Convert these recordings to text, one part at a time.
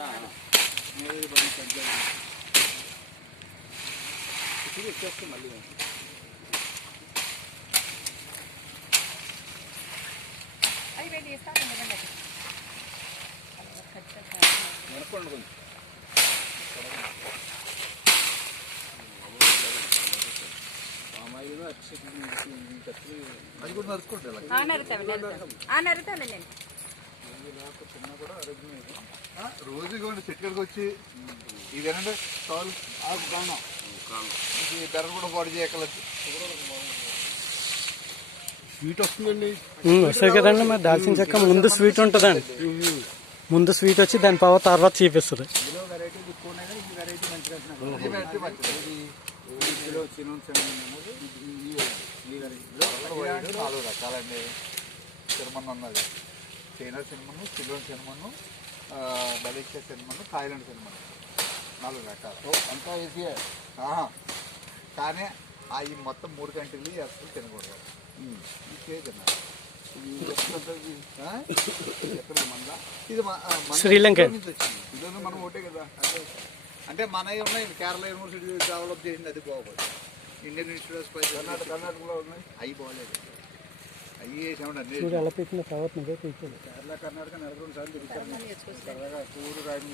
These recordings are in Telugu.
మళ్ళీ అది కూడా రోజు కూడా చెట్లకి వచ్చి ఇదేనంటే కాలు ఆకు కారణం ధర కూడా పాడు చేయగలచ్చు. స్వీట్ వస్తుందండి. వస్తాయి కదండి. మరి దాల్చిన చెక్క ముందు స్వీట్ ఉంటుందండి. ముందు స్వీట్ వచ్చి దాని పవర్ తర్వాత చూపిస్తుంది. ఇందులో వెరైటీస్ ఎక్కువ ఉన్నాయి కానీ ఈ వెరైటీ మంచిగా నాలుగు రకాలండి. సినిమన్ ఉన్నది, చైనా సినిమను, సిల్వర్ సినిమను, మలేషియా సినిమను, థాయిలాండ్ సినిమను, 4 రకాలు. అంతా ఈజీయే. కానీ ఈ మొత్తం 3 కంట్రీలు అసలు తినకూడదు. ఇంకే తిన్నారు ఇది శ్రీలంక నుంచి వచ్చింది. ఇదో మనం ఒకటే కదా. అంటే మనవి ఉన్నాయి. కేరళ యూనివర్సిటీ డెవలప్ చేసింది, అది బాగోదు. ఇండియన్ ఇన్స్టిట్యూట్ ఆఫ్ స్పైస్ కర్ణాటకలో ఉన్నాయి, అవి బాగోలేదు. అవి వేసామండి ఎలా పెట్టిన తర్వాత కేరళ కర్ణాటక 2 సార్లు తిరుగుతాను. సరదాగా కూరు రాని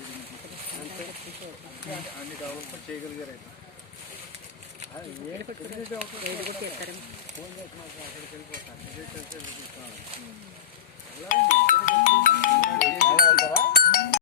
అన్ని డెవలప్మెంట్ చేయగలిగారు. అయితే